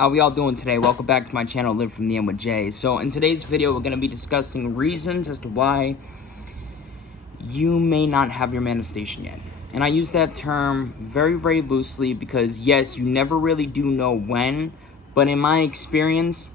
How we all doing today? Welcome back to my channel, Live From The End with Jay. So in today's video, we're going to be discussing reasons as to why you may not have your manifestation yet. And I use that term very, very loosely because yes, you never really do know when, but in my experience,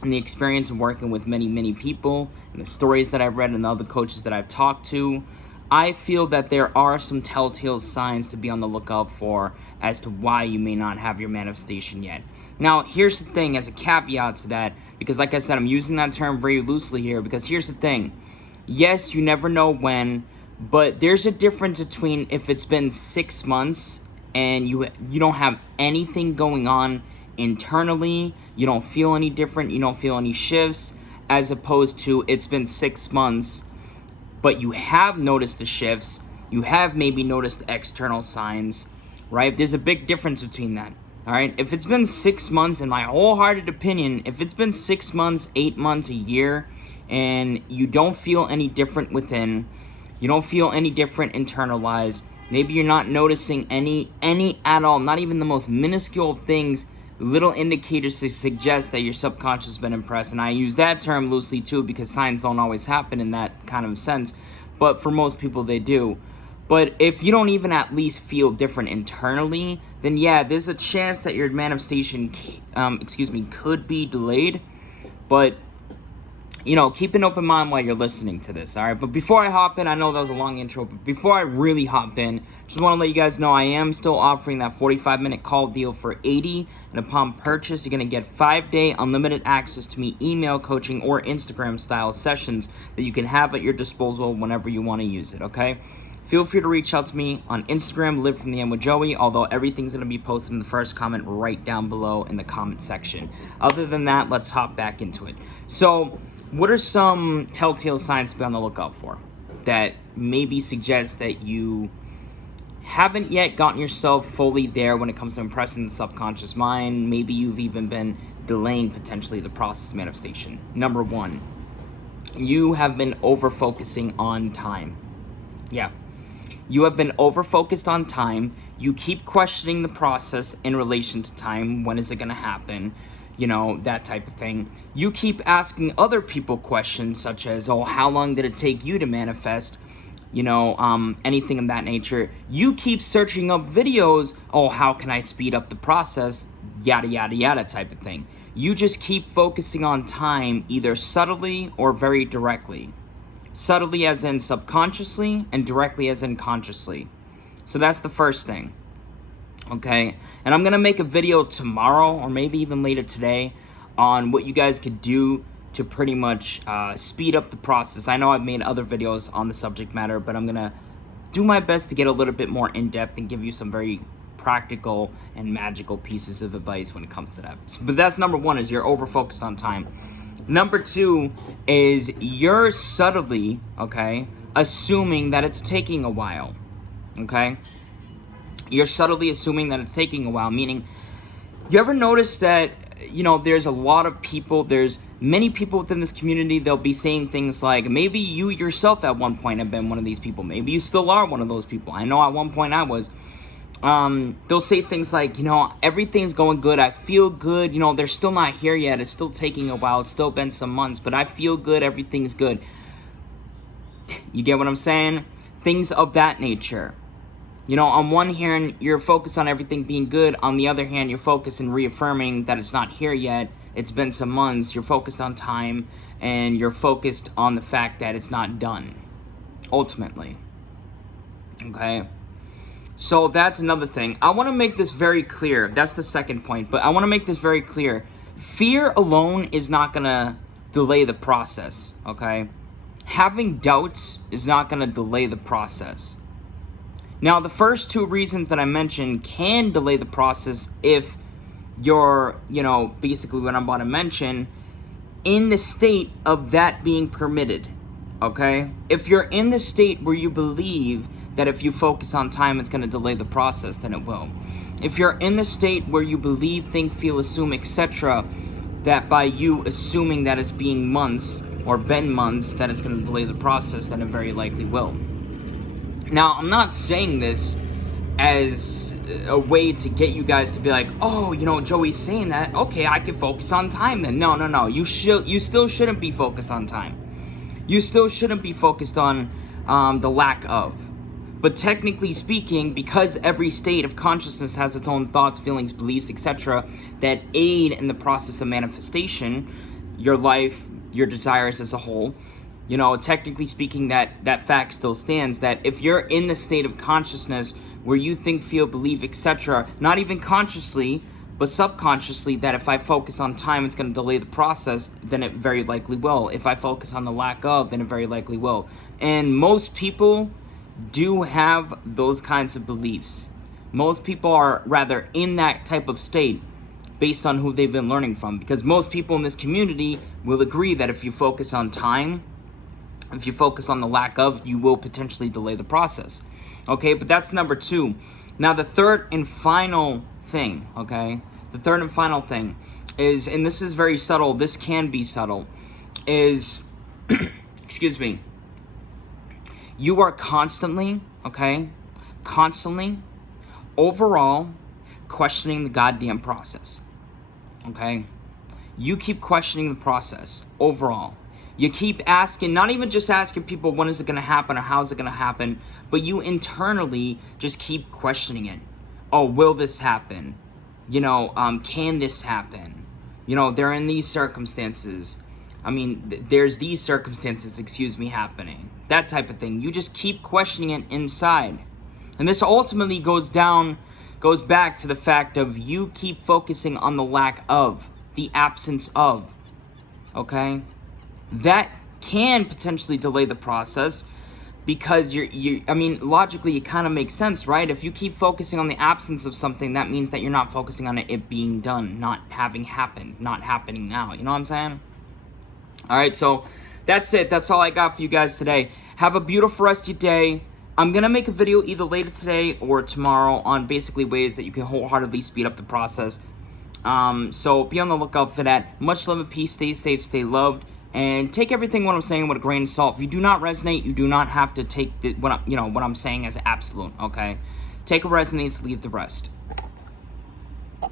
and the experience of working with many, many people, and the stories that I've read and the other coaches that I've talked to, I feel that there are some telltale signs to be on the lookout for as to why you may not have your manifestation yet. Now, here's the thing as a caveat to that, because like I said, I'm using that term very loosely here, because here's the thing. Yes, you never know when, but there's a difference between if it's been 6 months and you don't have anything going on internally, you don't feel any different, you don't feel any shifts, as opposed to it's been 6 months but you have noticed the shifts, you have maybe noticed the external signs, right? There's a big difference between that, all right? If it's been 6 months, in my wholehearted opinion, if it's been 6 months, 8 months, a year, and you don't feel any different within, you don't feel any different internalized, maybe you're not noticing any at all, not even the most minuscule things, little indicators to suggest that your subconscious has been impressed. And I use that term loosely too because signs don't always happen in that kind of sense, but for most people they do. But if you don't even at least feel different internally, then yeah, there's a chance that your manifestation could be delayed. But you know, keep an open mind while you're listening to this, all right? But before I hop in, I know that was a long intro, but before I really hop in, just want to let you guys know I am still offering that 45-minute call deal for $80, and upon purchase, you're going to get 5-day unlimited access to me, email coaching, or Instagram-style sessions that you can have at your disposal whenever you want to use it, okay? Feel free to reach out to me on Instagram, Live From The End with Joey, although everything's going to be posted in the first comment right down below in the comment section. Other than that, let's hop back into it. So, what are some telltale signs to be on the lookout for that maybe suggest that you haven't yet gotten yourself fully there when it comes to impressing the subconscious mind? Maybe you've even been delaying potentially the process of manifestation. Number one, you have been over-focusing on time. Yeah. You have been over-focused on time. You keep questioning the process in relation to time. When is it going to happen? You know, that type of thing. You keep asking other people questions such as, oh, how long did it take you to manifest? You know, anything of that nature. You keep searching up videos, oh, how can I speed up the process? Yada, yada, yada type of thing. You just keep focusing on time either subtly or very directly. Subtly as in subconsciously and directly as in consciously. So that's the first thing. Okay, and I'm gonna make a video tomorrow or maybe even later today on what you guys could do to pretty much speed up the process. I know I've made other videos on the subject matter, but I'm gonna do my best to get a little bit more in-depth and give you some very practical and magical pieces of advice when it comes to that. But that's number one, is you're over-focused on time. Number two is you're subtly, okay, assuming that it's taking a while, okay? You're subtly assuming that it's taking a while, meaning, you ever notice that, you know, there's a lot of people, there's many people within this community, they'll be saying things like, maybe you yourself at one point have been one of these people, maybe you still are one of those people, I know at one point I was. They'll say things like, you know, everything's going good, I feel good, you know, they're still not here yet, it's still taking a while, it's still been some months, but I feel good, everything's good. You get what I'm saying? Things of that nature. You know, on one hand, you're focused on everything being good. On the other hand, you're focused in reaffirming that it's not here yet. It's been some months. You're focused on time, and you're focused on the fact that it's not done, ultimately. Okay? So that's another thing. I want to make this very clear. That's the second point, but I want to make this very clear. Fear alone is not going to delay the process, okay? Having doubts is not going to delay the process. Now, the first two reasons that I mentioned can delay the process if you're, you know, basically what I'm about to mention, in the state of that being permitted, okay? If you're in the state where you believe that if you focus on time, it's going to delay the process, then it will. If you're in the state where you believe, think, feel, assume, etc., that by you assuming that it's being months or been months, that it's going to delay the process, then it very likely will. Now, I'm not saying this as a way to get you guys to be like, oh, you know, Joey's saying that, okay, I can focus on time then. No. You still shouldn't be focused on time. You still shouldn't be focused on the lack of. But technically speaking, because every state of consciousness has its own thoughts, feelings, beliefs, etc., that aid in the process of manifestation, your life, your desires as a whole, you know, technically speaking, that fact still stands, that if you're in the state of consciousness where you think, feel, believe, etc., not even consciously, but subconsciously, that if I focus on time, it's going to delay the process, then it very likely will. If I focus on the lack of, then it very likely will. And most people do have those kinds of beliefs. Most people are rather in that type of state based on who they've been learning from, because most people in this community will agree that if you focus on time, if you focus on the lack of, you will potentially delay the process. Okay, but that's number 2. Now the third and final thing, okay, the third and final thing is, and this is very subtle, this can be subtle, is excuse me, you are constantly, okay, overall questioning the goddamn process. Okay, you keep questioning the process overall. You keep asking, not even just asking people when is it going to happen or how is it going to happen, but you internally just keep questioning it. Oh, will this happen? You know, can this happen? You know, they're in these circumstances. I mean, there's these circumstances, happening. That type of thing. You just keep questioning it inside. And this ultimately goes back to the fact of you keep focusing on the lack of, the absence of, okay? That can potentially delay the process because I mean, logically it kind of makes sense, right? If you keep focusing on the absence of something, that means that you're not focusing on it being done, not having happened, not happening now. You know what I'm saying? All right, so that's it. That's all I got for you guys today. Have a beautiful rest of your day. I'm going to make a video either later today or tomorrow on basically ways that you can wholeheartedly speed up the process. So be on the lookout for that. Much love and peace. Stay safe, stay loved, and take everything what I'm saying with a grain of salt. If you do not resonate, you do not have to take what I'm saying as absolute, okay? Take what resonates, leave the rest.